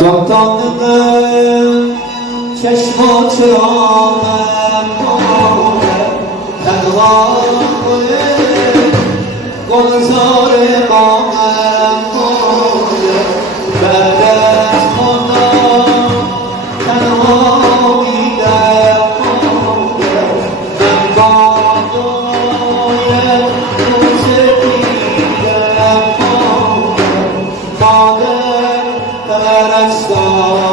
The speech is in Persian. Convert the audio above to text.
سلطان چشم و چرامم تنهای گلزار مامم بعد از خدا تنها میدم من با دعای روز دیدم مادر پرستاره